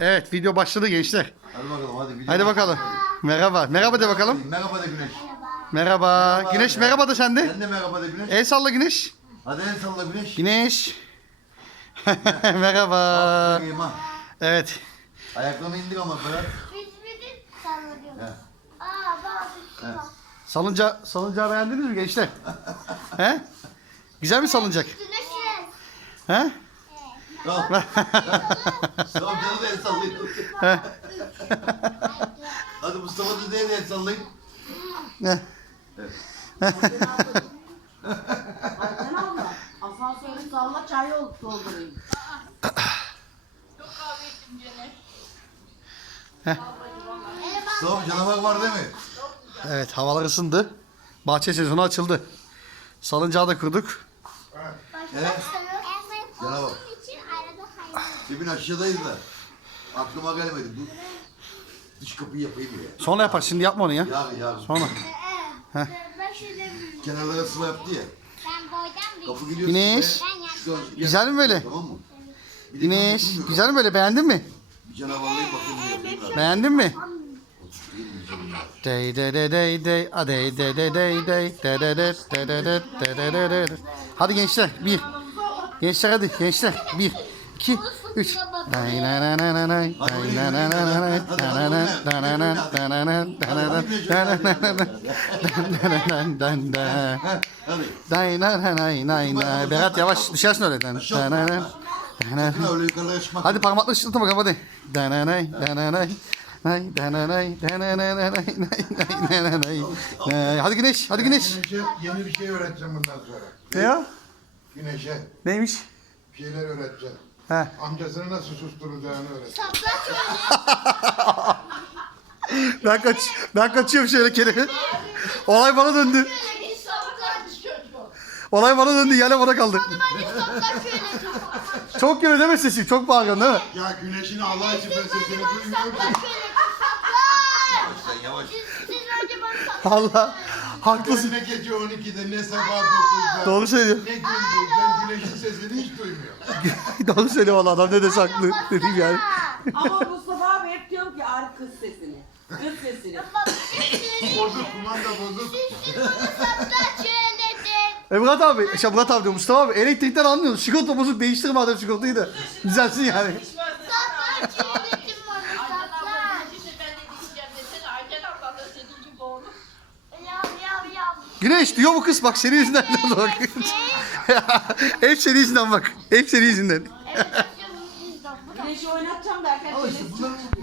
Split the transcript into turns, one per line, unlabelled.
Evet video başladı gençler.
Hadi bakalım hadi. video
Hadi bakalım. Merhaba. Merhaba de bakalım.
Merhaba de Güneş.
Merhaba. Güneş merhaba da sen de.
Sen de merhaba de Güneş.
El salla Güneş.
Hadi el salla Güneş.
Güneş. merhaba.
Bakayım ha.
Evet.
Ayaklarını indir ama
de sallanıyoruz.
He.
Aa bak
He.
bak.
Salınca salıncağı beğendiniz mi gençler? He? Güzel mi salıncak?
Üstüne şey.
He?
Tamam. Tamam canım el sallayın. Hadi Mustafa da de el sallayın.
He?
Ayten abla, asansörü salla çay doldurayım.
Mustafa canavar var değil mi?
Evet havalar ısındı. Bahçe sezonu açıldı. Salıncağı da kurduk.
Evet.
En
Canavar.
olduğum için arada kaynağı.
Demin aşağıdayız da. Aklıma gelmedi. Dur. Dış kapıyı yapayım ya.
Sonra yapar şimdi yapma onu ya.
Yarın yarın.
Sonra.
Ben şöyle
Kenarlara sıva yaptı ya.
ben boydan bir.
Kapı gidiyor.
Güneş.
sıvaya. Şu-
Güzel mi böyle?
Tamam mı? Bir de
Güneş.
ben.
Güzel mi böyle beğendin mi?
Bir canavarlayıp bakayım bir yapayım ben.
Beğendin mi? Dey dey dey dey dey a dey dey dey dey dey dey dey dey dey dey dey dey dey dey dey. Hadi gençler bir. Gençler hadi gençler bir. iki, 3. Berat yavaş düşersin öyle. Hadi parmakla şıklatın bakalım hadi. Dananay, dananay. Nay dananay dananay dananay dananay. Hadi güneş, hadi güneş.
Yeni bir şey öğreteceğim bundan sonra.
Ne ya?
Güneşe.
Neymiş?
Bir şeyler öğreteceğim.
He.
Amcasını nasıl susturacağını öğret.
Sapla şöyle.
Ben kaç, ben kaçıyorum şöyle kere. Olay bana döndü. Olay bana döndü. Yerle bana kaldı. Çok geliyor değil mi sesim? Çok bağırıyorsun değil mi?
Ya güneşin Allah için ben sesini duymuyorum
Sapla
ki.
şöyle sapla.
Sen yavaş.
Siz, siz önce bana sapla.
Allah. Haklısın.
Ne gece 12'de ne sabah 9'da.
Doğru söylüyor.
Ne gündüz ben güneşin sesini hiç duymuyorum.
Doğru söylüyor valla adam ne de saklı. Dedim yani.
Ama Mustafa abi hep diyorum ki ar kız sesini. Kız sesini.
Bozuk kumanda bozuk.
De.
E Murat abi, şey Murat abi diyor Mustafa abi elektrikten anlıyorsun. Sigorta bozuk değiştirme adam sigortayı da. Düzelsin yani. Güneş diyor bu kız bak senin yüzünden bak. Hep senin yüzünden bak. Hep senin yüzünden.
Güneşi oynatacağım da
arkadaşlar.